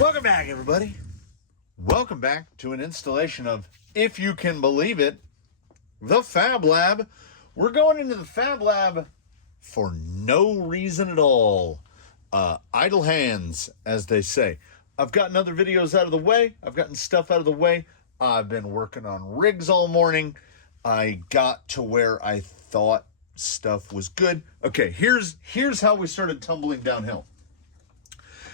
Welcome back, everybody. Welcome back to an installation of, if you can believe it, the Fab Lab. We're going into the Fab Lab for no reason at all. Idle hands, as they say. I've gotten other videos out of the way. I've gotten stuff out of the way. I've been working on rigs all morning. I got to where I thought stuff was good. Okay, here's how we started tumbling downhill.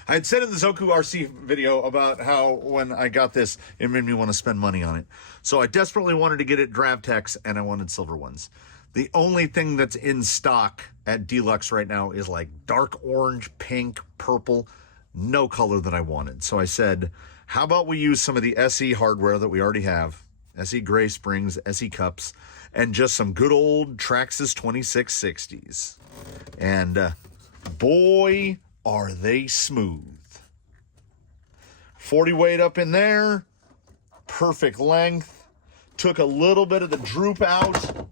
I had said in the Zoku RC video about how when I got this, it made me want to spend money on it. So I desperately wanted to get it Dravtex, and I wanted silver ones. The only thing that's in stock at Deluxe right now is like dark orange, pink, purple, no color that I wanted. So I said, how about we use some of the SE hardware that we already have, SE Gray Springs, SE Cups, and just some good old Traxxas 2660s. And boy, are they smooth. 40 weight up in there, perfect length. Took a little bit of the droop out.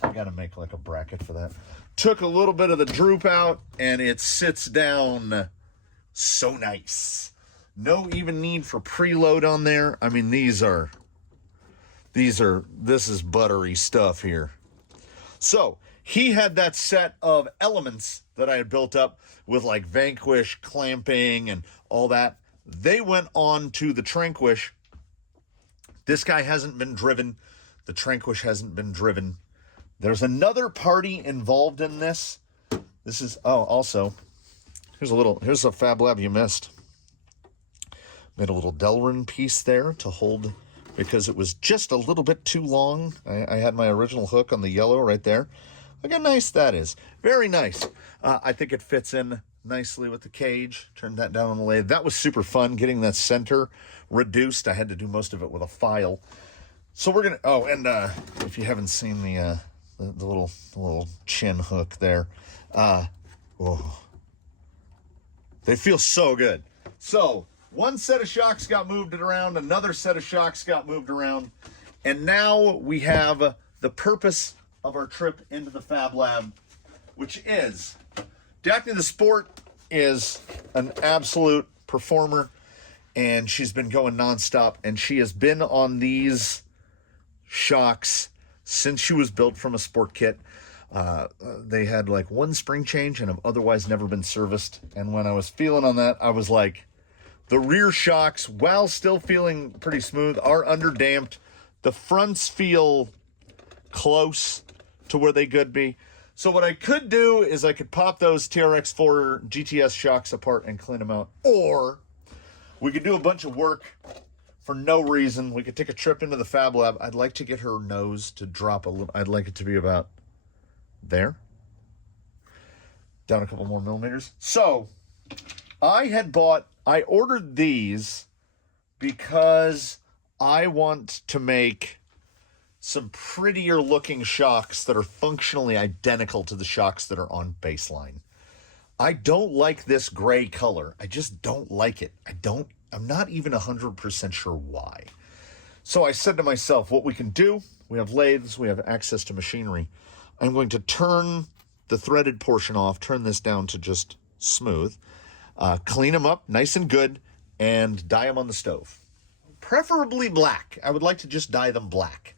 I gotta make like a bracket for that. Took a little bit of the droop out, and it sits down so nice. No even need for preload on there. I mean, this is buttery stuff here. So he had that set of elements that I had built up with like Vanquish clamping and all that. They went on to the Tranquish. This guy hasn't been driven. The Tranquish hasn't been driven. There's another party involved in this. This is, oh, also, here's a Fab Lab you missed. Made a little Delrin piece there to hold, because it was just a little bit too long. I had my original hook on the yellow right there. Look how nice that is. Very nice. I think it fits in nicely with the cage. Turned that down on the lathe. That was super fun, getting that center reduced. I had to do most of it with a file. So we're gonna, oh, and if you haven't seen the little chin hook there, oh, they feel so good. So one set of shocks got moved around, another set of shocks got moved around, and now we have the purpose of our trip into the Fab Lab, which is, Daphne the Sport is an absolute performer, and she's been going nonstop, and she has been on these shocks since she was built from a sport kit. They had like one spring change and have otherwise never been serviced, and when I was feeling on that, I was like, the rear shocks, while still feeling pretty smooth, are underdamped. The fronts feel close to where they could be. So what I could do is I could pop those TRX4 GTS shocks apart and clean them out. Or we could do a bunch of work for no reason. We could take a trip into the Fab Lab. I'd like to get her nose to drop a little. I'd like it to be about there. Down a couple more millimeters. So I ordered these because I want to make some prettier looking shocks that are functionally identical to the shocks that are on baseline. I don't like this gray color. I just don't like it. I'm not even 100% sure why. So I said to myself, what we can do, we have lathes, we have access to machinery. I'm going to turn the threaded portion off, turn this down to just smooth, clean them up nice and good, and dye them on the stove. Preferably black. I would like to just dye them black.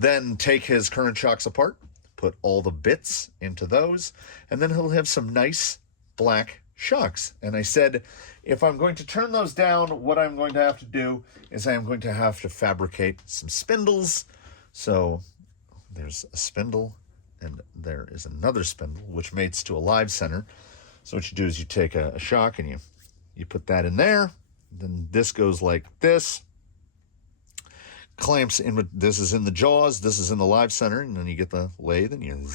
Then take his current shocks apart, put all the bits into those, and then he'll have some nice black shocks. And I said, if I'm going to turn those down, what I'm going to have to do is I'm going to have to fabricate some spindles. So there's a spindle, and there is another spindle, which mates to a live center. So what you do is you take a shock and you put that in there. Then this goes like this. Clamps in, this is in the jaws, this is in the live center, and then you get the lathe and you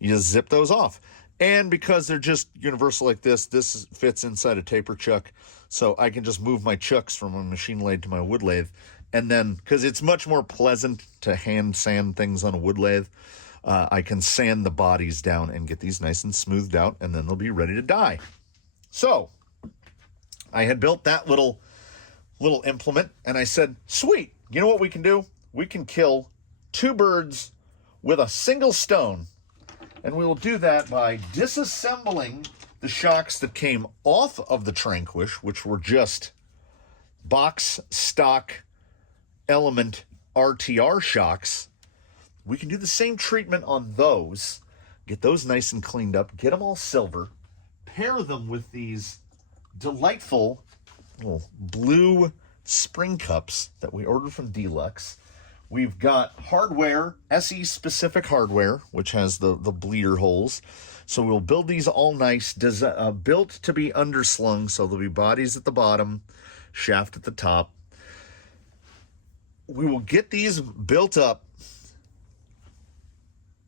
just zip those off. And because they're just universal like this fits inside a taper chuck, so I can just move my chucks from a machine lathe to my wood lathe. And then, because it's much more pleasant to hand sand things on a wood lathe, I can sand the bodies down and get these nice and smoothed out, and then they'll be ready to die. So I had built that little implement, and I said, sweet, you know what we can do? We can kill two birds with a single stone. And we will do that by disassembling the the shocks that came off of the Tranquish, which were just box stock Element RTR shocks, we can do the same treatment on those, get those nice and cleaned up, get them all silver, pair them with these delightful little blue spring cups that we ordered from Deluxe. We've got hardware, SE specific hardware, which has the bleeder holes. So we'll build these all nice, built to be underslung, so there'll be bodies at the bottom, shaft at the top. We will get these built up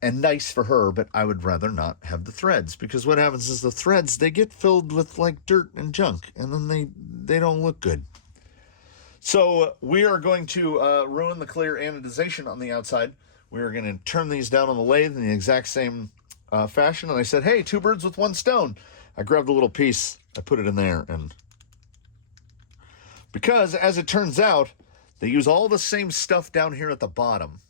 and nice for her, but I would rather not have the threads, because what happens is the threads, they get filled with like dirt and junk, and then they don't look good. So we are going to ruin the clear anodization on the outside. We are going to turn these down on the lathe in the exact same fashion. And I said, hey, 2 birds with 1 stone. I grabbed a little piece, I put it in there, and because as it turns out, they use all the same stuff down here at the bottom,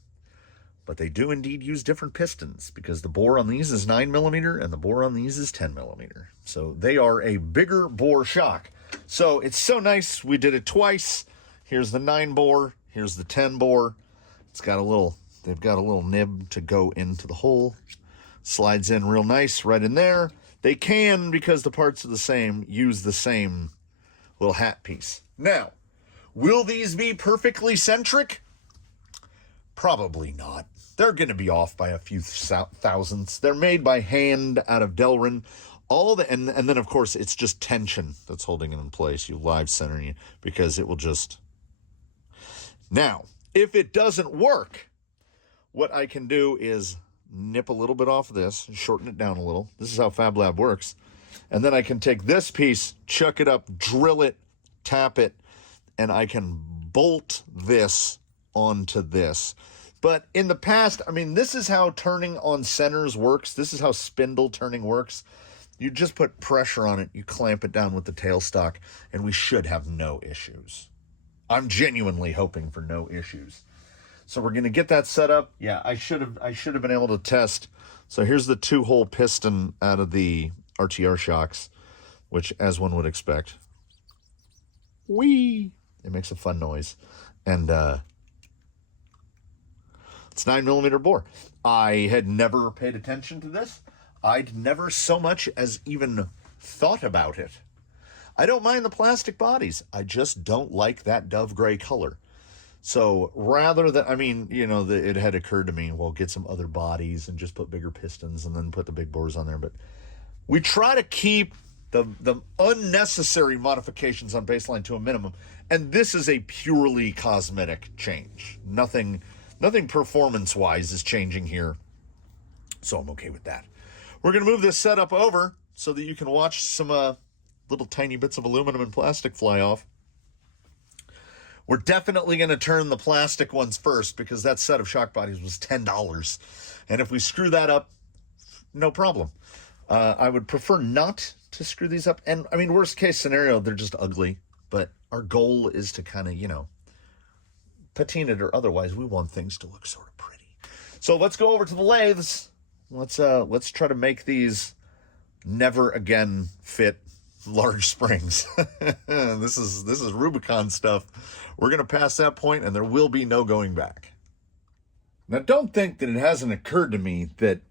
but they do indeed use different pistons, because the bore on these is 9mm and the bore on these is 10mm. So they are a bigger bore shock. So it's so nice. We did it twice. Here's the 9 bore. Here's the 10 bore. It's got they've got a little nib to go into the hole. Slides in real nice right in there. They can, because the parts are the same, use the same little hat piece. Now, will these be perfectly centric? Probably not. They're going to be off by a few thousandths. They're made by hand out of Delrin. And then, of course, it's just tension that's holding it in place. You live centering it, because it will just... Now, if it doesn't work, what I can do is nip a little bit off of this, shorten it down a little. This is how Fab Lab works. And then I can take this piece, chuck it up, drill it, tap it, and I can bolt this onto this. But in the past, I mean, this is how turning on centers works. This is how spindle turning works. You just put pressure on it, you clamp it down with the tailstock, and we should have no issues. I'm genuinely hoping for no issues. So we're going to get that set up. Yeah, I should have been able to test. So here's the 2-hole piston out of the RTR shocks, which, as one would expect, whee, it makes a fun noise. And it's 9mm bore. I had never paid attention to this. I'd never so much as even thought about it. I don't mind the plastic bodies. I just don't like that dove gray color. So rather than, I mean, you know, it had occurred to me, well, get some other bodies and just put bigger pistons and then put the big bores on there. But we try to keep the unnecessary modifications on baseline to a minimum. And this is a purely cosmetic change. Nothing performance-wise is changing here. So I'm okay with that. We're going to move this setup over so that you can watch some little tiny bits of aluminum and plastic fly off. We're definitely going to turn the plastic ones first, because that set of shock bodies was $10. And if we screw that up, no problem. I would prefer not to screw these up. And, I mean, worst case scenario, they're just ugly. But our goal is to kind of, you know, patina it or otherwise. We want things to look sort of pretty. So let's go over to the lathes. Let's try to make these never again fit large springs. This is Rubicon stuff. We're going to pass that point, and there will be no going back. Now, don't think that it hasn't occurred to me that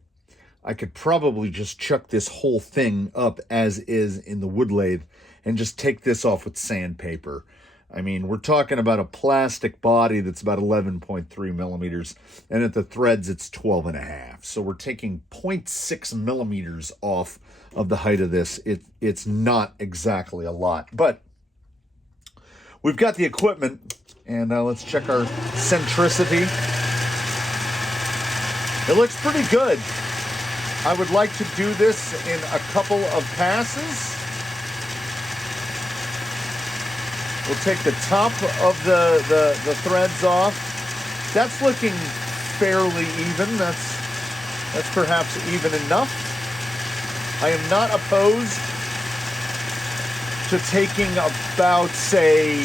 I could probably just chuck this whole thing up as is in the wood lathe and just take this off with sandpaper. I mean, we're talking about a plastic body that's about 11.3 millimeters, and at the threads, it's 12.5. So we're taking 0.6 millimeters off of the height of this. It's not exactly a lot, but we've got the equipment, and let's check our centricity. It looks pretty good. I would like to do this in a couple of passes. We'll take the top of the threads off. That's looking fairly even. That's perhaps even enough. I am not opposed to taking about, say,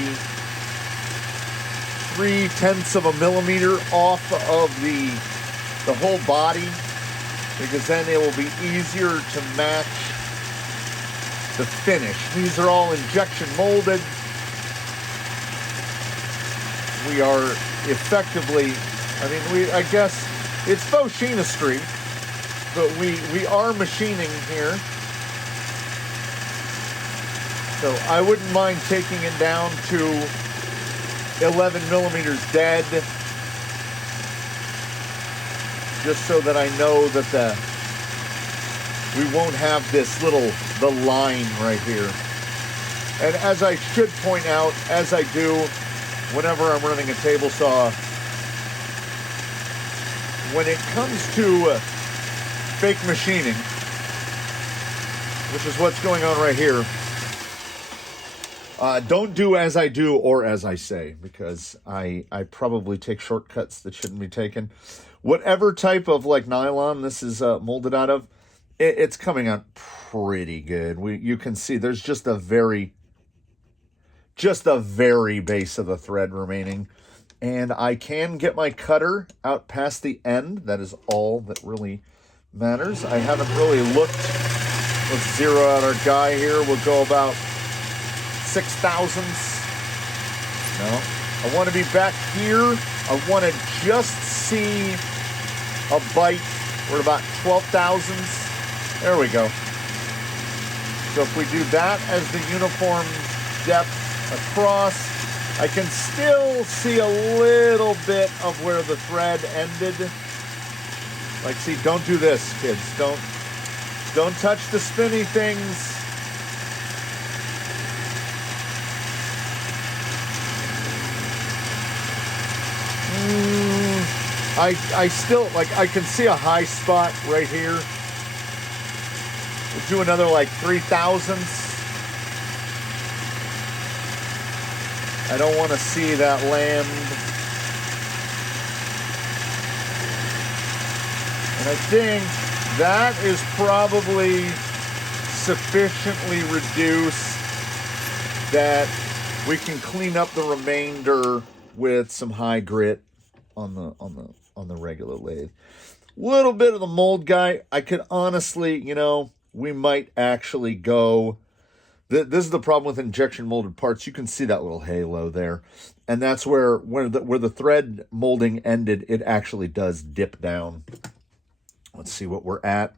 0.3 of a millimeter off of the whole body, because then it will be easier to match the finish. These are all injection molded. We are effectively, I guess it's faux chemistry, but we are machining here. So I wouldn't mind taking it down to 11 millimeters dead, just so that I know that we won't have the line right here. And as I should point out, as I do whenever I'm running a table saw, when it comes to fake machining, which is what's going on right here, don't do as I do or as I say, because I probably take shortcuts that shouldn't be taken. Whatever type of like nylon this is molded out of, it's coming out pretty good. You can see there's just the very base of the thread remaining. And I can get my cutter out past the end. That is all that really matters. I haven't really looked. Let's zero out our guy here. We'll go about 6 thousandths. No, I want to be back here. I want to just see a bite. We're at about 12 thousandths. There we go. So if we do that as the uniform depth across, I can still see a little bit of where the thread ended. Like, see, don't do this, kids. Don't touch the spinny things. I still, like, I can see a high spot right here. We'll do another, like, 3 thousandths. I don't want to see that land. And I think that is probably sufficiently reduced that we can clean up the remainder with some high grit on the regular lathe. Little bit of the mold guy. I could honestly, we might actually go. This is the problem with injection molded parts. You can see that little halo there. And that's where the thread molding ended, it actually does dip down. Let's see what we're at.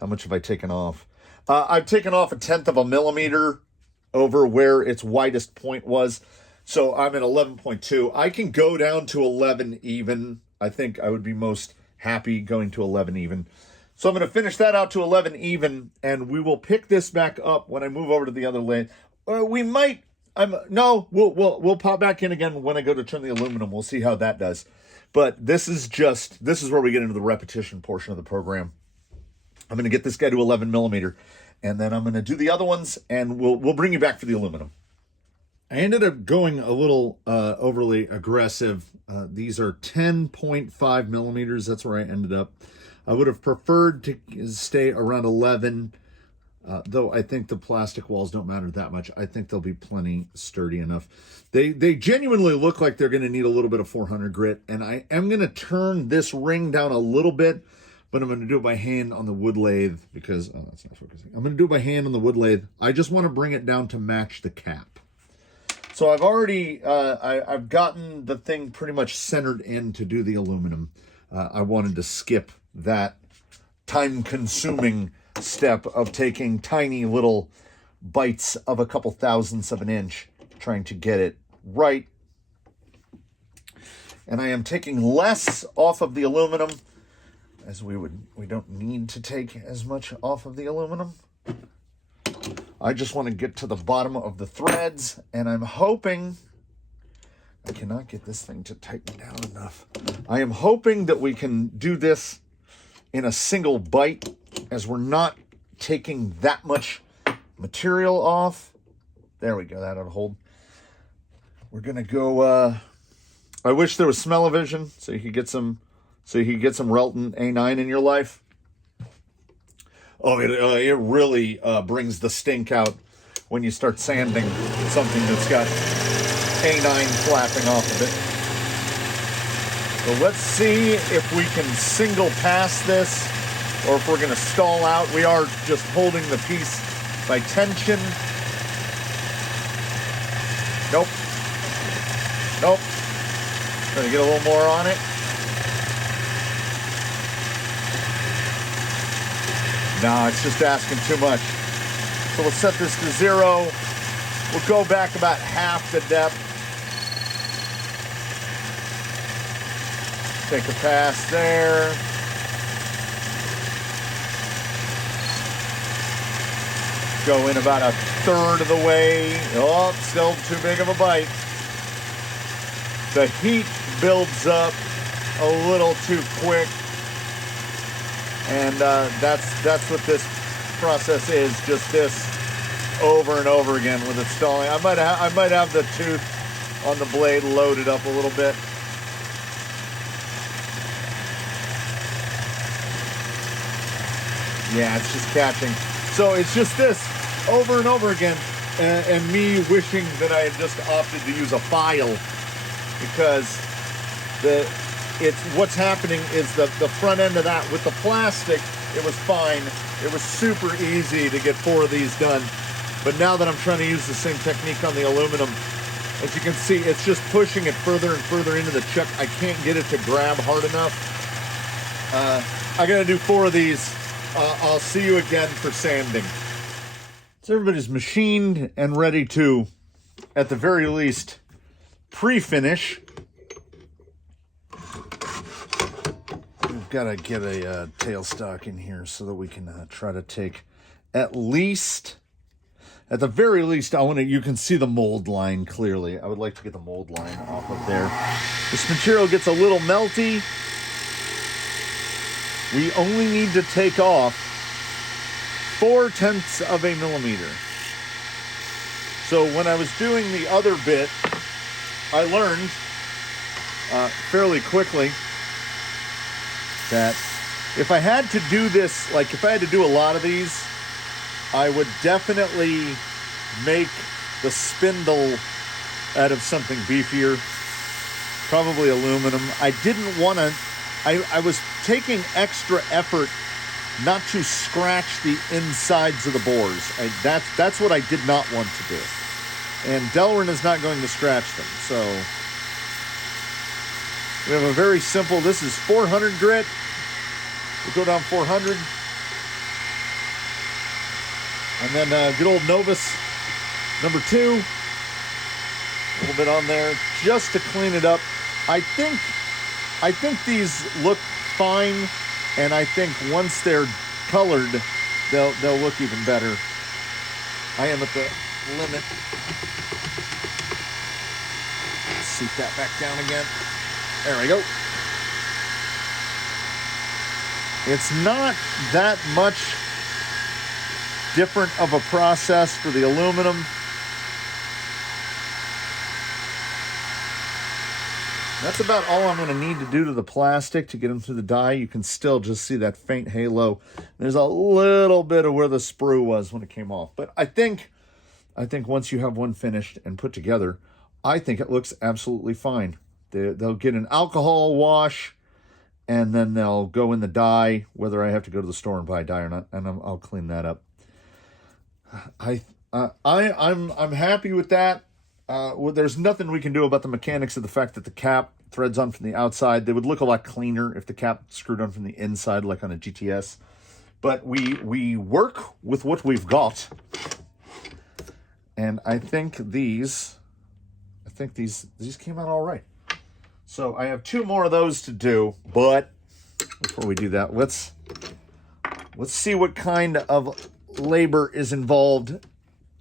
How much have I taken off? I've taken off 1/10 of a millimeter over where its widest point was. So I'm at 11.2. I can go down to 11 even. I think I would be most happy going to 11 even. So I'm going to finish that out to 11 even, and we will pick this back up when I move over to the other lathe. We might, we'll pop back in again when I go to turn the aluminum. We'll see how that does. But this is where we get into the repetition portion of the program. I'm going to get this guy to 11 millimeter, and then I'm going to do the other ones, and we'll bring you back for the aluminum. I ended up going a little overly aggressive. These are 10.5 millimeters. That's where I ended up. I would have preferred to stay around 11, though I think the plastic walls don't matter that much. I think they'll be plenty sturdy enough. They genuinely look like they're going to need a little bit of 400 grit, and I am going to turn this ring down a little bit, but I'm going to do it by hand on the wood lathe because, oh, that's not focusing. I'm going to do it by hand on the wood lathe. I just want to bring it down to match the cap. So I've already, I've gotten the thing pretty much centered in to do the aluminum. I wanted to skip that time-consuming step of taking tiny little bites of a couple thousandths of an inch, trying to get it right. And I am taking less off of the aluminum, as we don't need to take as much off of the aluminum. I just want to get to the bottom of the threads, and I'm hoping, I cannot get this thing to tighten down enough. I am hoping that we can do this in a single bite, as we're not taking that much material off. There we go, that'll hold. We're gonna go, I wish there was smell-o-vision, so you could get some Relton A9 in your life. Oh, it really brings the stink out when you start sanding something that's got A9 flapping off of it. So let's see if we can single pass this, or if we're going to stall out. We are just holding the piece my tension. Nope. Nope. Trying to get a little more on it. No, it's just asking too much. So we'll set this to 0. We'll go back about half the depth. Take a pass there. Go in about a third of the way. Oh, still too big of a bite. The heat builds up a little too quick. And that's what this process is, just this over and over again with it stalling. I might have the tooth on the blade loaded up a little bit. Yeah, it's just catching. So it's just this over and over again, and me wishing that I had just opted to use a file, because what's happening is the front end of that with the plastic, it was fine. It was super easy to get 4 of these done. But now that I'm trying to use the same technique on the aluminum, as you can see, it's just pushing it further and further into the chuck. I can't get it to grab hard enough. I gotta do 4 of these. I'll see you again for sanding. So everybody's machined and ready to, at the very least, pre-finish. We've got to get a tailstock in here so that we can try to take at the very least, you can see the mold line clearly. I would like to get the mold line off of there. This material gets a little melty. We only need to take off 0.4 of a millimeter. So when I was doing the other bit, I learned fairly quickly that if I had to do this, like if I had to do a lot of these, I would definitely make the spindle out of something beefier, probably aluminum. I didn't want to, I was taking extra effort not to scratch the insides of the bores. That's what I did not want to do. And Delrin is not going to scratch them. So we have a very simple, this is 400 grit. We'll go down 400. And then good old Novus number 2. A little bit on there just to clean it up. I think these look fine, and I think once they're colored, they'll look even better. I am at the limit. Seat that back down again. There we go. It's not that much different of a process for the aluminum. That's about all I'm going to need to do to the plastic to get them through the die. You can still just see that faint halo. There's a little bit of where the sprue was when it came off. But I think once you have one finished and put together, I think it looks absolutely fine. They'll get an alcohol wash, and then they'll go in the die, whether I have to go to the store and buy a die or not, and I'll clean that up. I'm happy with that. There's nothing we can do about the mechanics of the fact that the cap threads on from the outside. They would look a lot cleaner if the cap screwed on from the inside, like on a GTS. But we work with what we've got, and I think these came out all right. So I have 2 more of those to do, but before we do that, let's see what kind of labor is involved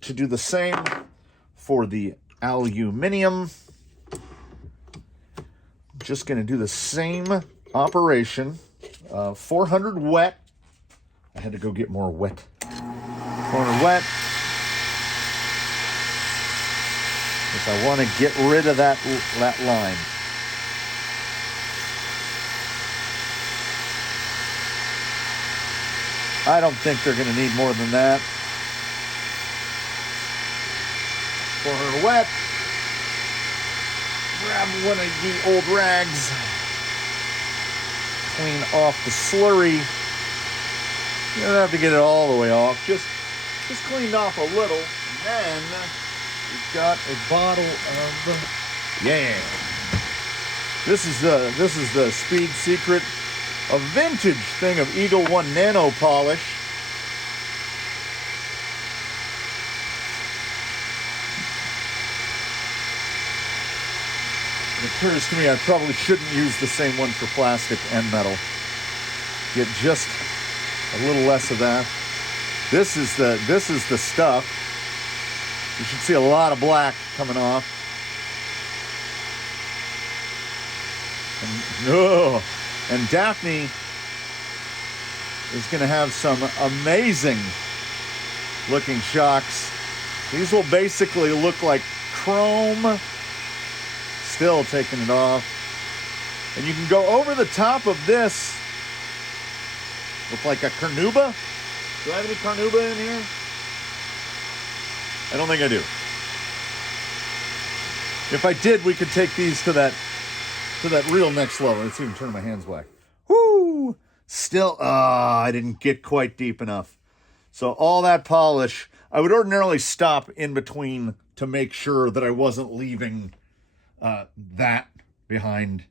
to do the same for the aluminum. Just going to do the same operation. 400 wet. I had to go get more wet. 400 wet. Because I want to get rid of that line. I don't think they're going to need more than that. 400 wet. Grab one of the old rags. Clean off the slurry. You don't have to get it all the way off. Just just cleaned off a little. And then we've got a bottle of, yeah. This is the Speed Secret, a vintage thing of Eagle One Nano polish. It occurs to me I probably shouldn't use the same one for plastic and metal. Get just a little less of that. This is the stuff. You should see a lot of black coming off. And Daphne is going to have some amazing looking shocks. These will basically look like chrome. Still taking it off. And you can go over the top of this with like a carnauba. Do I have any carnauba in here? I don't think I do. If I did, we could take these to that real next level. Let's even turn my hands black. Woo! Still, I didn't get quite deep enough. So all that polish, I would ordinarily stop in between to make sure that I wasn't leaving that behind.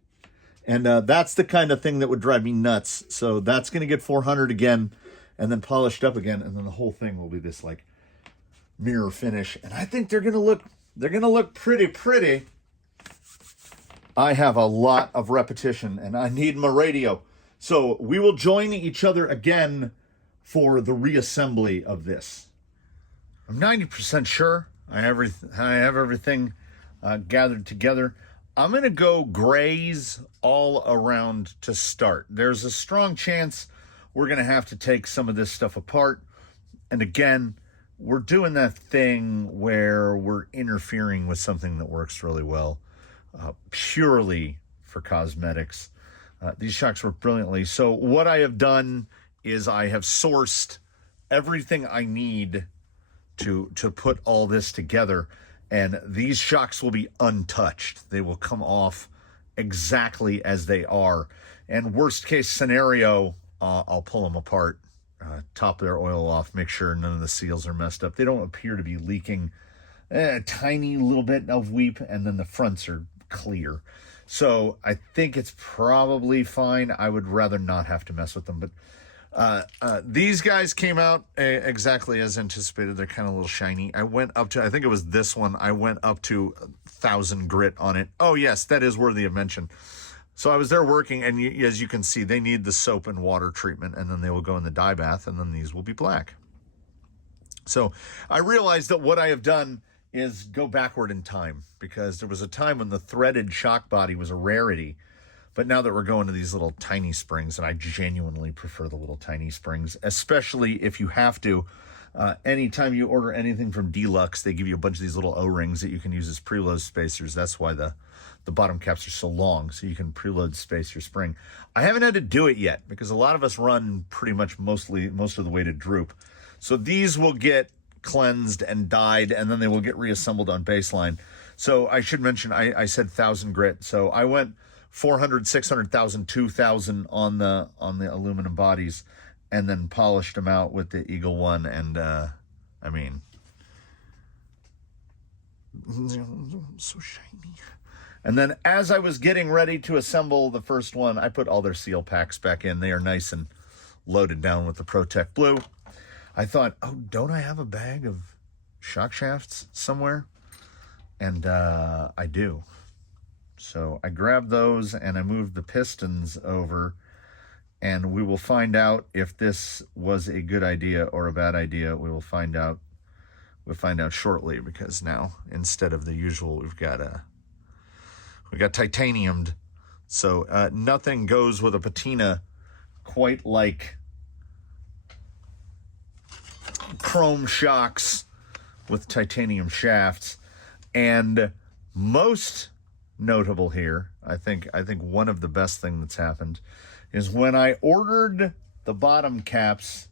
And that's the kind of thing that would drive me nuts. So that's going to get 400 again and then polished up again. And then the whole thing will be this like mirror finish. And I think they're going to look pretty. I have a lot of repetition and I need my radio. So we will join each other again for the reassembly of this. I'm 90% sure I have everything gathered together. I'm going to go grays all around to start. There's a strong chance we're going to have to take some of this stuff apart. And again, we're doing that thing where we're interfering with something that works really well, purely for cosmetics. These shocks work brilliantly. So what I have done is I have sourced everything I need to put all this together. And these shocks will be untouched. They will come off exactly as they are. And worst case scenario, I'll pull them apart, top their oil off, make sure none of the seals are messed up. They don't appear to be leaking. A tiny little bit of weep, and then the fronts are clear. So I think it's probably fine. I would rather not have to mess with them. But these guys came out exactly as anticipated. They're kind of a little shiny. I went up to, I think it was this one, I went up to 1,000 grit on it. Oh, yes, that is worthy of mention. So I was there working, and as you can see, they need the soap and water treatment, and then they will go in the dye bath, and then these will be black. So I realized that what I have done is go backward in time, because there was a time when the threaded shock body was a rarity. But now that we're going to these little tiny springs, and I genuinely prefer the little tiny springs, especially if you have to. Anytime you order anything from Deluxe, they give you a bunch of these little O-rings that you can use as preload spacers. That's why the bottom caps are so long, so you can preload space your spring. I haven't had to do it yet, because a lot of us run pretty much most of the way to droop. So these will get cleansed and dyed, and then they will get reassembled on baseline. So I should mention, I said 1,000 grit. So I went 400, 600, 1,000, 2,000 on the aluminum bodies, and then polished them out with the Eagle One. And I mean, so shiny. And then as I was getting ready to assemble the first one, I put all their seal packs back in. They are nice and loaded down with the Protect Blue. I thought, oh, don't I have a bag of shock shafts somewhere? And I do. So I grabbed those and I moved the pistons over, and we will find out if this was a good idea or a bad idea. We will find out. We'll find out shortly, because now instead of the usual, we got titaniumed. So nothing goes with a patina quite like chrome shocks with titanium shafts. And most notable here, I think one of the best thing that's happened is when I ordered the bottom caps,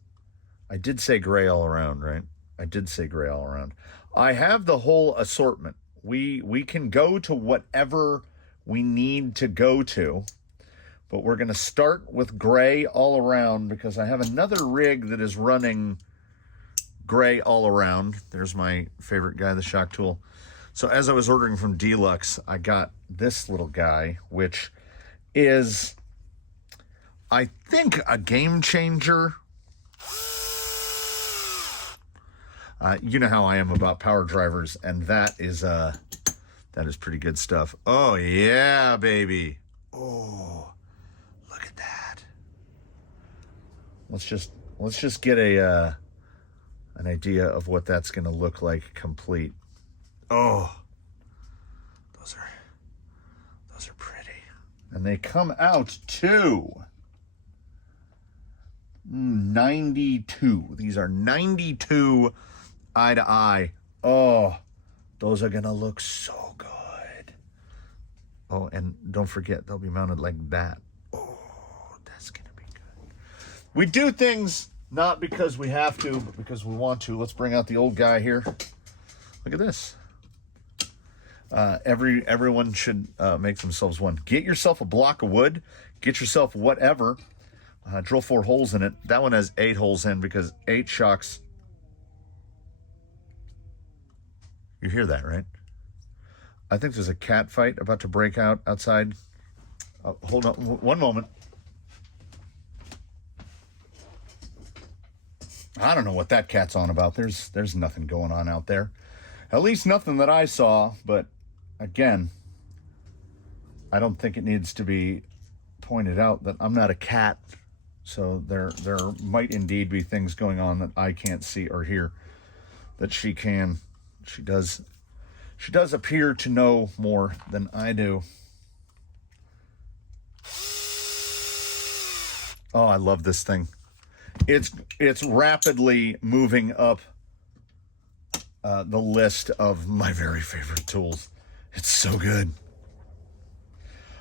I did say gray all around, right? I did say gray all around. I have the whole assortment. We can go to whatever we need to go to, but we're going to start with gray all around, because I have another rig that is running gray all around. There's my favorite guy, the shock tool. So as I was ordering from Deluxe, I got this little guy, which is, I think, a game changer. You know how I am about power drivers, and that is pretty good stuff. Oh yeah, baby. Oh, look at that. Let's just get an idea of what that's going to look like complete. Oh, those are pretty. And they come out to 92. These are 92 eye to eye. Oh, those are going to look so good. Oh, and don't forget, they'll be mounted like that. Oh, that's going to be good. We do things not because we have to, but because we want to. Let's bring out the old guy here. Look at this. Everyone should make themselves one. Get yourself a block of wood. Get yourself whatever. Drill 4 holes in it. That one has 8 holes in because 8 shocks. You hear that, right? I think there's a cat fight about to break out outside. Hold on one moment. I don't know what that cat's on about. There's nothing going on out there. At least nothing that I saw, but again, I don't think it needs to be pointed out that I'm not a cat. So there might indeed be things going on that I can't see or hear that she can. She does appear to know more than I do. Oh, I love this thing. It's rapidly moving up the list of my very favorite tools. It's so good.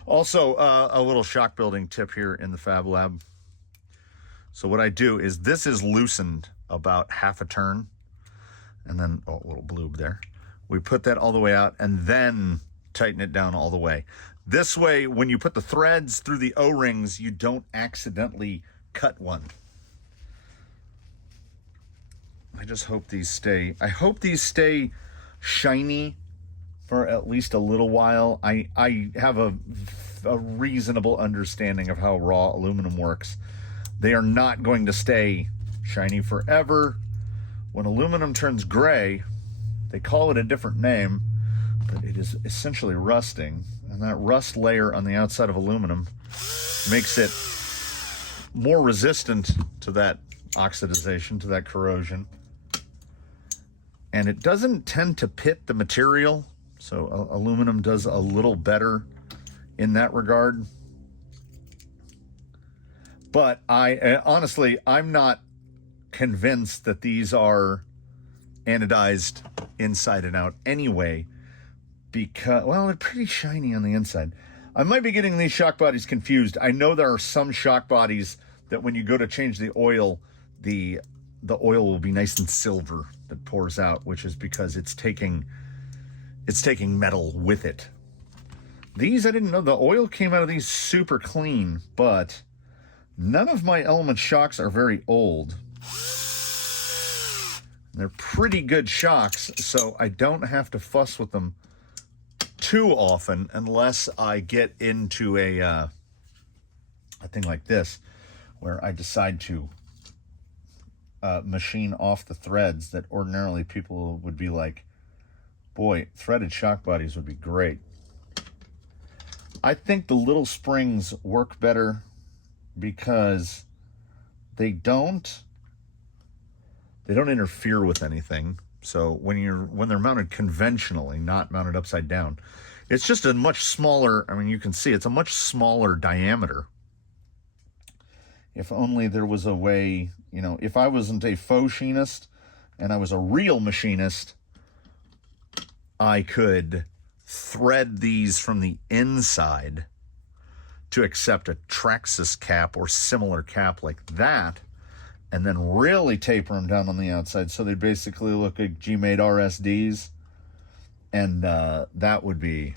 Also, a little shock building tip here in the Fab Lab. So what I do is this is loosened about half a turn, and then a little bloob there. We put that all the way out and then tighten it down all the way. This way, when you put the threads through the O-rings, you don't accidentally cut one. I just hope these stay. I hope these stay shiny for at least a little while. I have a reasonable understanding of how raw aluminum works. They are not going to stay shiny forever. When aluminum turns gray, they call it a different name, but it is essentially rusting. And that rust layer on the outside of aluminum makes it more resistant to that oxidization, to that corrosion. And it doesn't tend to pit the material, so aluminum does a little better in that regard. But honestly, I'm not convinced that these are anodized inside and out anyway, because, well, they're pretty shiny on the inside. I might be getting these shock bodies confused. I know there are some shock bodies that when you go to change the oil oil will be nice and silver that pours out, which is because it's taking metal with it. These, I didn't know, the oil came out of these super clean, but none of my Element shocks are very old. They're pretty good shocks, so I don't have to fuss with them too often unless I get into a thing like this, where I decide to machine off the threads that ordinarily people would be like, boy, threaded shock bodies would be great. I think the little springs work better because they don't interfere with anything. So when they're mounted conventionally, not mounted upside down, it's just a much smaller, I mean, you can see it's a much smaller diameter. If only there was a way, if I wasn't a faux machinist and I was a real machinist, I could thread these from the inside to accept a Traxxas cap or similar cap like that, and then really taper them down on the outside so they basically look like G-made RSDs, and that would be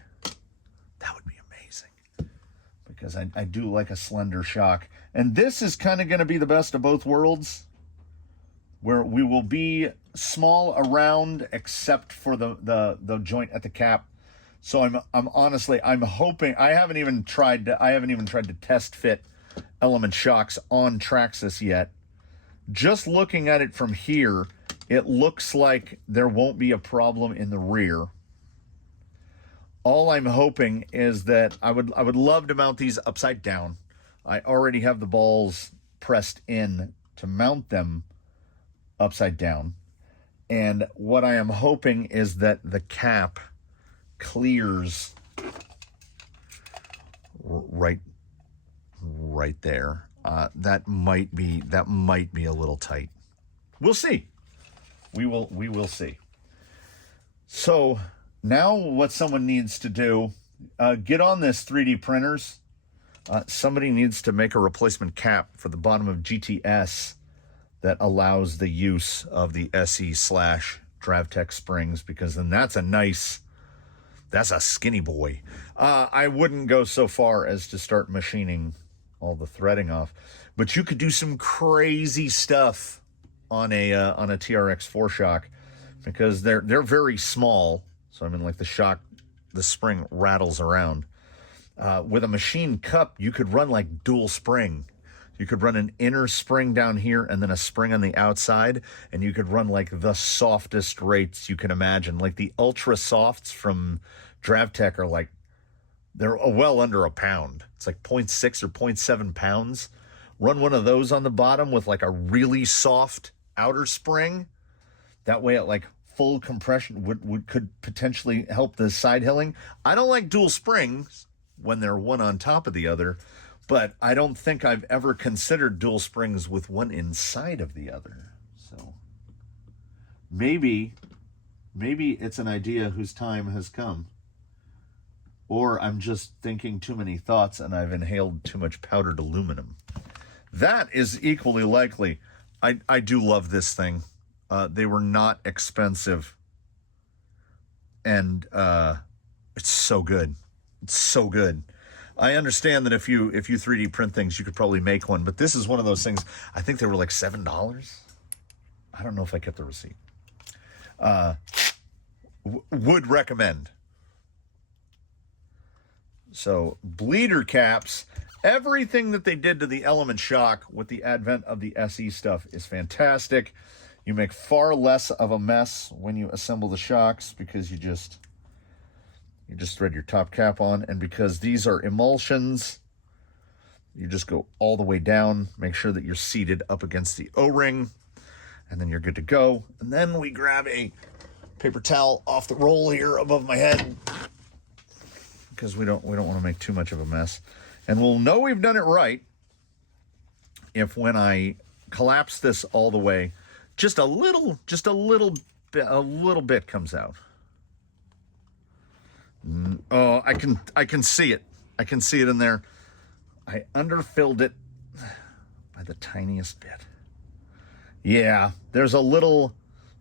amazing, because I do like a slender shock. And this is kind of going to be the best of both worlds, where we will be small around except for the joint at the cap. So I'm honestly, I'm hoping, I haven't even tried to test fit element shocks on Traxxas yet. Just looking at it from here, it looks like there won't be a problem in the rear. All I'm hoping is that I would love to mount these upside down. I already have the balls pressed in to mount them upside down. And what I am hoping is that the cap clears right there. That might be a little tight. We'll see. We will see. So now what someone needs to do, get on this 3D printers. Somebody needs to make a replacement cap for the bottom of GTS that allows the use of the SE/DravTech springs, because then that's a skinny boy. I wouldn't go so far as to start machining all the threading off, but you could do some crazy stuff on a TRX 4 shock, because they're very small. So I mean, like the spring rattles around. With a machine cup, you could run like dual spring. You could run an inner spring down here and then a spring on the outside, and you could run like the softest rates you can imagine. Like the ultra softs from DravTech are like, they're well under a pound. It's like 0.6 or 0.7 pounds. Run one of those on the bottom with like a really soft outer spring. That way at like full compression could potentially help the side hilling. I don't like dual springs when they're one on top of the other, but I don't think I've ever considered dual springs with one inside of the other. So maybe it's an idea whose time has come. Or I'm just thinking too many thoughts and I've inhaled too much powdered aluminum. That is equally likely. I do love this thing. They were not expensive. And it's so good. It's so good. I understand that if you 3D print things, you could probably make one, but this is one of those things. I think they were like $7. I don't know if I kept the receipt. Would recommend. So bleeder caps, everything that they did to the element shock with the advent of the SE stuff is fantastic. You make far less of a mess when you assemble the shocks, because you just thread your top cap on, and because these are emulsions, you just go all the way down, make sure that you're seated up against the O-ring, and then you're good to go. And then we grab a paper towel off the roll here above my head, because we don't want to make too much of a mess. And we'll know we've done it right if when I collapse this all the way, just a little bit comes out. Oh, I can see it. I can see it in there. I underfilled it by the tiniest bit. Yeah, there's a little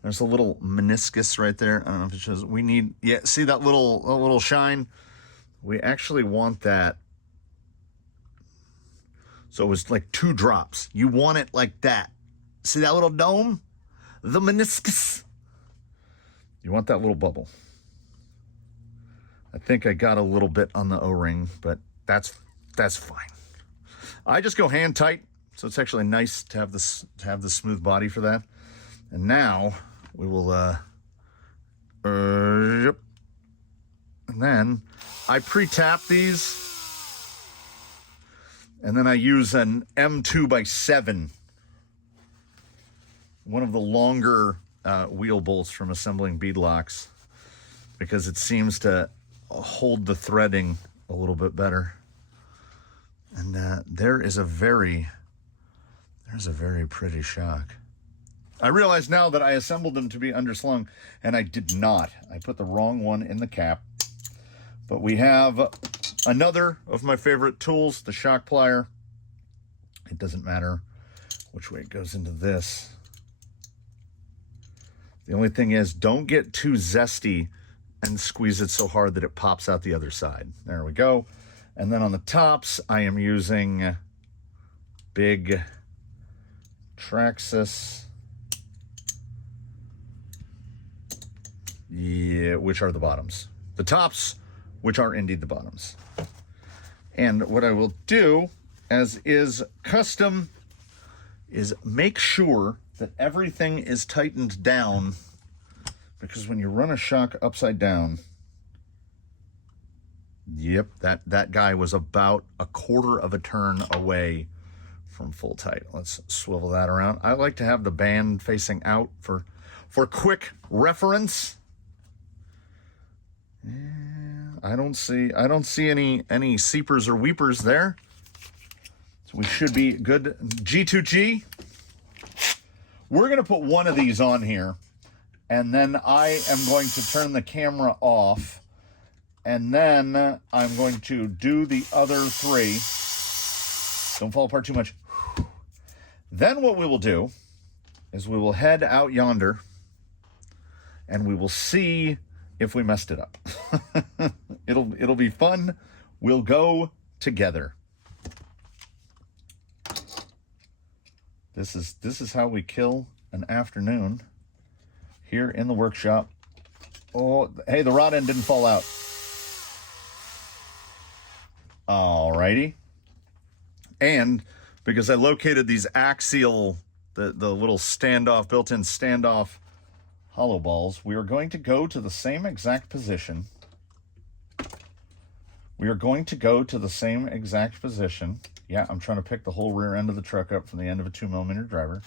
meniscus right there. I don't know if it shows. We need, yeah, see that little shine? We actually want that. So it was like 2 drops. You want it like that. See that little dome? The meniscus. You want that little bubble. I think I got a little bit on the O-ring, but that's fine. I just go hand tight, so it's actually nice to have the smooth body for that. And now we will and then I pre-tap these, and then I use an M2x7, one of the longer wheel bolts from assembling beadlocks, because it seems to hold the threading a little bit better. And there's a very pretty shock. I realize now that I assembled them to be underslung, and I did not. I put the wrong one in the cap. But we have another of my favorite tools, the shock plier. It doesn't matter which way it goes into this. The only thing is, don't get too zesty and squeeze it so hard that it pops out the other side. There we go. And then on the tops, I am using big Traxxas Yeah, which are the bottoms. The tops, which are indeed the bottoms. And what I will do, as is custom, is make sure that everything is tightened down, because when you run a shock upside down, yep, that guy was about a quarter of a turn away from full tight. Let's swivel that around. I like to have the band facing out for quick reference. Yeah, I don't see any seepers or weepers there. So we should be good. G2G. We're going to put one of these on here, and then I am going to turn the camera off, and then I'm going to do the other three. Don't fall apart too much. Then what we will do is we will head out yonder, and we will see if we messed it up. It'll be fun. We'll go together. This is how we kill an afternoon here in the workshop. Oh, hey, the rod end didn't fall out. Alrighty. And because I located these axial, the little standoff, built-in standoff hollow balls, we are going to go to the same exact position. We are going to go to the same exact position. Yeah, I'm trying to pick the whole rear end of the truck up from the end of a 2mm driver.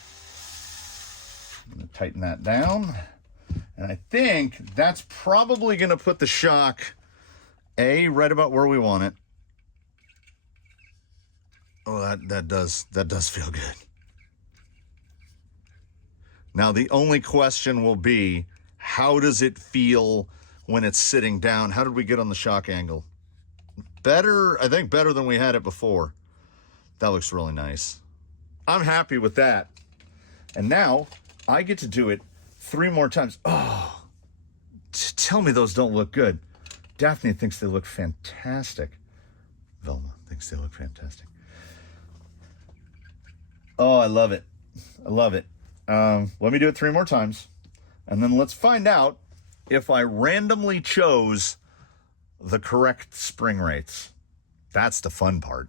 I'm going to tighten that down. And I think that's probably going to put the shock, right about where we want it. Oh, that does feel good. Now, the only question will be, how does it feel when it's sitting down? How did we get on the shock angle? Better, I think better than we had it before. That looks really nice. I'm happy with that. And now I get to do it 3 more times. Oh, tell me those don't look good. Daphne thinks they look fantastic. Velma thinks they look fantastic. Oh, I love it. I love it. Let me do it 3 more times, and then let's find out if I randomly chose the correct spring rates. That's the fun part.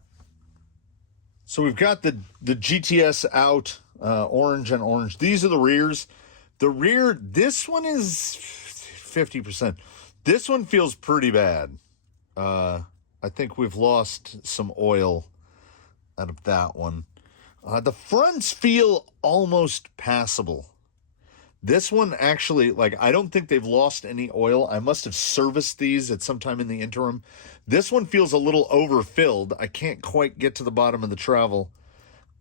So we've got the GTS out, orange and orange. These are the rears. The rear, this one is 50%. This one feels pretty bad. I think we've lost some oil out of that one. The fronts feel almost passable. This one actually, I don't think they've lost any oil. I must have serviced these at some time in the interim. This one feels a little overfilled. I can't quite get to the bottom of the travel.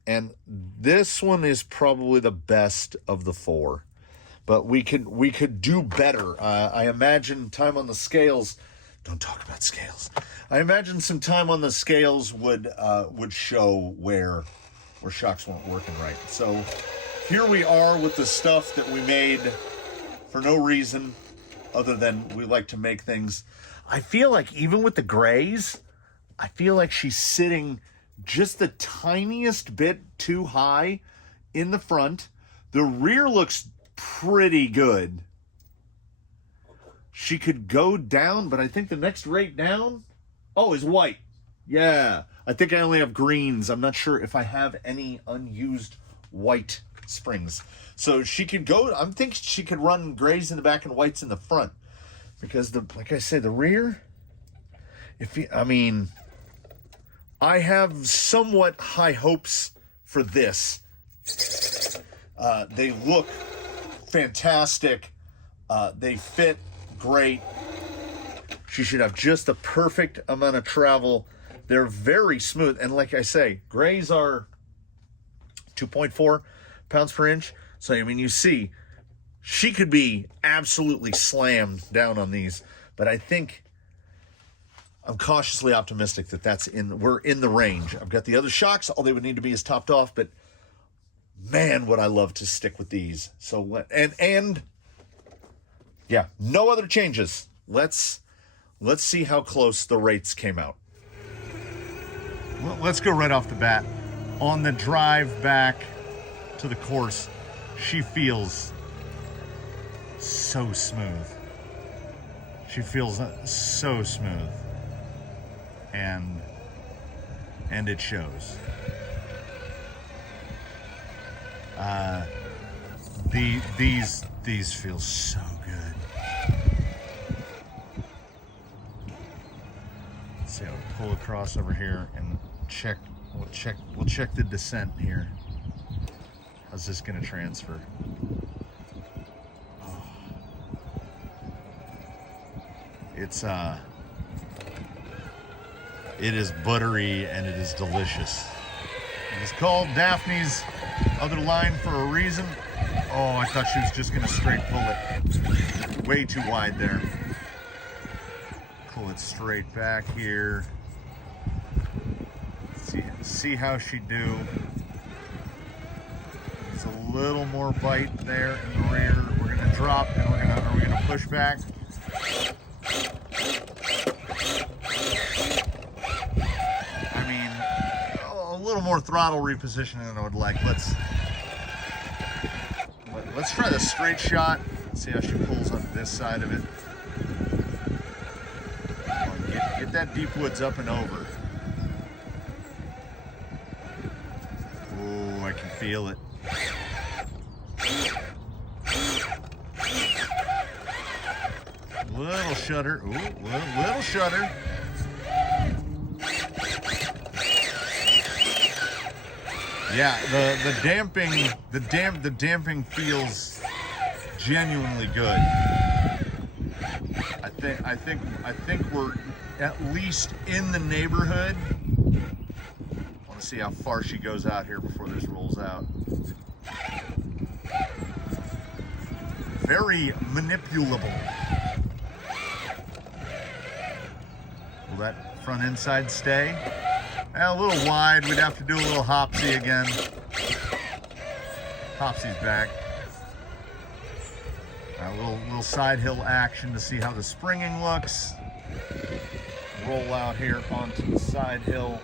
And this one is probably the best of the 4. But we could do better. I imagine time on the scales. Don't talk about scales. I imagine some time on the scales would show where shocks weren't working right. So here we are with the stuff that we made for no reason other than we like to make things. I feel like even with the grays, I feel like she's sitting just the tiniest bit too high in the front. The rear looks pretty good. She could go down, but I think the next rate down, is white. Yeah, I think I only have greens. I'm not sure if I have any unused white springs. So she could go, I'm thinking she could run grays in the back and whites in the front. Because, like I say, the rear, I have somewhat high hopes for this. They look fantastic. They fit great. She should have just the perfect amount of travel. They're very smooth. And like I say, grays are 2.4 pounds per inch. So, you see, she could be absolutely slammed down on these. But I think I'm cautiously optimistic that we're in the range. I've got the other shocks. All they would need to be is topped off. But, man, would I love to stick with these. So, and yeah, no other changes. Let's see how close the rates came out. Well, let's go right off the bat. On the drive back to the course, she feels so smooth. She feels so smooth, and it shows. These feel so good. Let's see, I'll pull across over here and check. We'll check the descent here. How's this gonna transfer? Oh. It is buttery and it is delicious. It's called Daphne's other line for a reason. Oh, I thought she was just gonna straight pull it. Way too wide there. Pull it straight back here. See how she do. There's a little more bite there in the rear. We're gonna drop and we're gonna push back. I mean, a little more throttle repositioning than I would like. Let's try the straight shot. See how she pulls on this side of it. Get that deep woods up and over. Oh, I can feel it. Little shudder. Ooh, little shudder. Yeah, the damping feels genuinely good. I think we're at least in the neighborhood. I want to see how far she goes out here before this rolls out. Very manipulable. Will that front inside stay? A little wide. We'd have to do a little hopsy again. Hopsy's back. A little side hill action to see how the springing looks. Roll out here onto the side hill.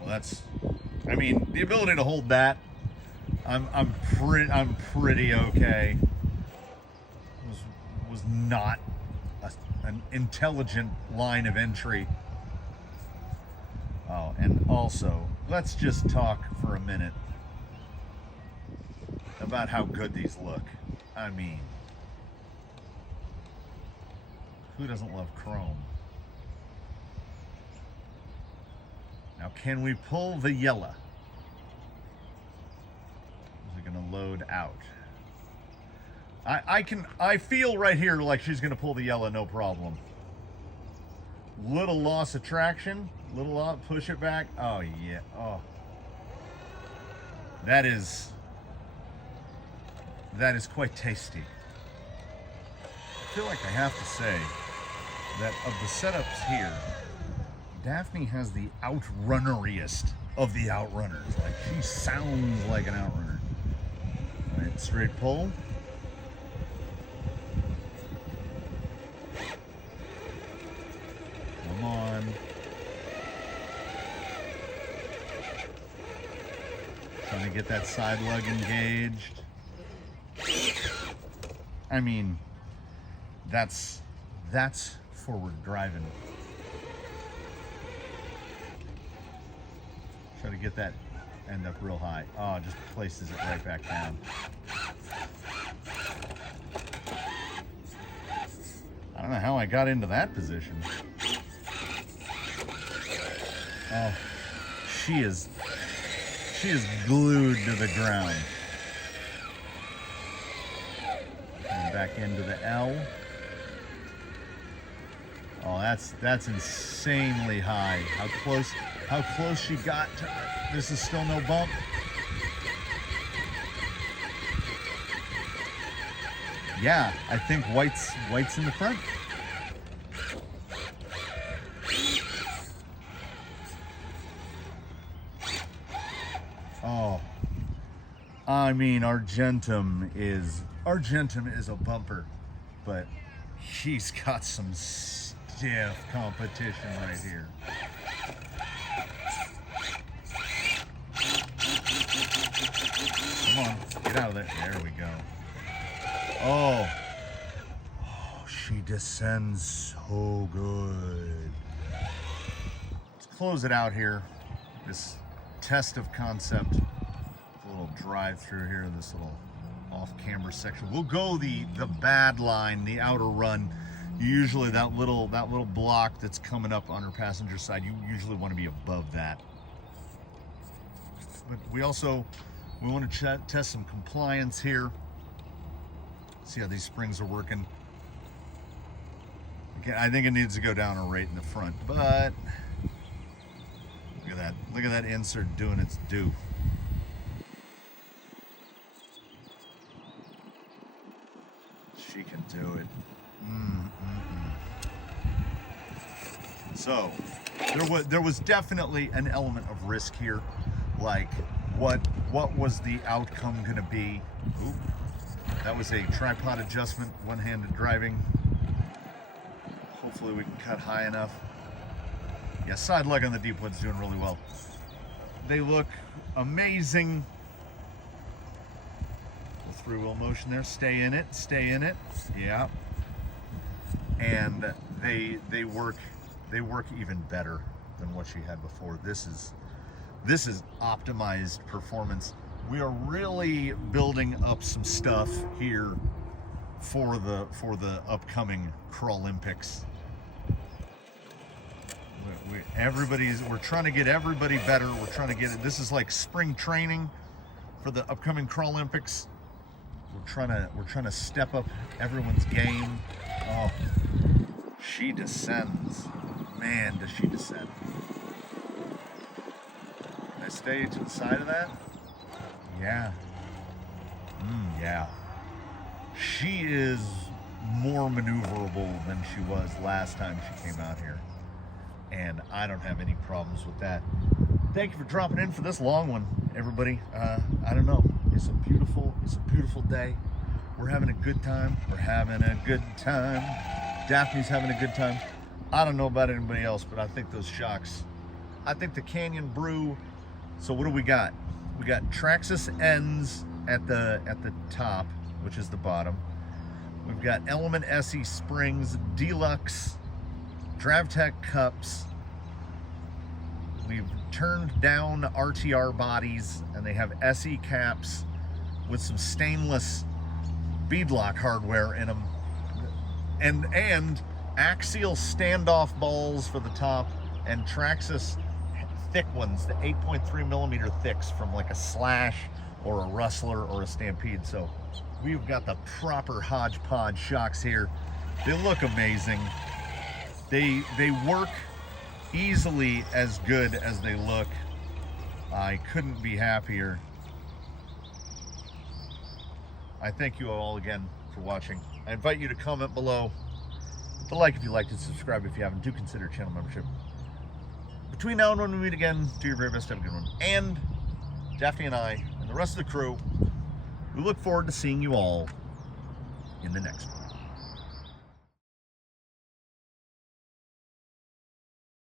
Well, that's, I mean, the ability to hold that, I'm pretty okay. Was not an intelligent line of entry. Oh, and also, let's just talk for a minute about how good these look. I mean, who doesn't love chrome? Now, can we pull the yellow? Is it gonna load out? I feel right here like she's gonna pull the yellow, no problem. Little loss of traction, little loss, push it back. Oh yeah, oh. That is quite tasty. I feel like I have to say that of the setups here, Daphne has the outrunneriest of the outrunners. Like, she sounds like an outrunner. All right, straight pull. Come on. Trying to get that side lug engaged. I mean, that's forward driving. Try to get that end up real high. Oh, just places it right back down. I don't know how I got into that position. Oh, she is glued to the ground. And back into the L. Oh, that's insanely high. How close she got to, this is still no bump. Yeah, I think white's in the front. Oh, I mean, Argentum is a bumper, but he's got some stiff competition right here. Come on, get out of there. There we go. Oh, she descends so good. Let's close it out here. This test of concept. A little drive through here, this little off-camera section. We'll go the bad line, the outer run. Usually that little block that's coming up on our passenger side, you usually want to be above that. But we want to test some compliance here. See how these springs are working. Okay, I think it needs to go down a rate in the front, but look at that. Look at that insert doing its due. She can do it. So there was definitely an element of risk here. Like what was the outcome gonna be? Ooh, that was a tripod adjustment, one-handed driving. Hopefully we can cut high enough. Yeah, side leg on the deep wood's doing really well. They look amazing. Three-wheel motion there. Stay in it. Stay in it. Yeah. And they work even better than what she had before. This is optimized performance. We are really building up some stuff here for the upcoming Crawlympics. We're trying to get everybody better. We're trying to get it. This is like spring training for the upcoming Crawlympics. We're trying to step up everyone's game. Oh, she descends. Man, does she descend. Can I stay to the side of that? Yeah. Yeah. She is more maneuverable than she was last time she came out here. And I don't have any problems with that. Thank you for dropping in for this long one, everybody. I don't know. It's a beautiful day. We're having a good time. We're having a good time. Daphne's having a good time. I don't know about anybody else, but I think those shocks. I think the Canyon Brew. So what do we got? We got Traxxas ends at the top, which is the bottom. We've got Element SE springs, Deluxe, DravTech cups. We've turned down RTR bodies, and they have SE caps with some stainless beadlock hardware in them, and axial standoff balls for the top, and Traxxas thick ones, the 8.3 millimeter thicks from like a Slash or a Rustler or a Stampede. So we've got the proper hodgepodge shocks here. They look amazing. They work easily as good as they look. I couldn't be happier. I thank you all again for watching. I invite you to comment below, to like if you liked it, subscribe if you haven't, do consider channel membership. Between now and when we meet again, do your very best to have a good one. And Daphne and I and the rest of the crew, we look forward to seeing you all in the next one.